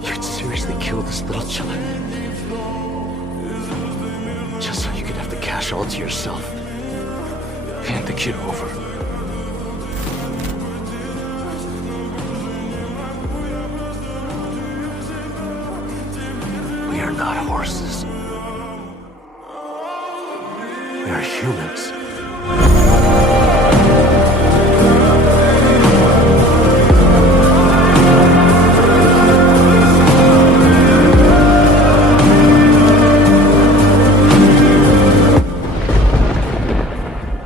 You'd seriously kill this little child just so you could have the cash all to yourself. Hand the kid over. We are not horses. We are humans.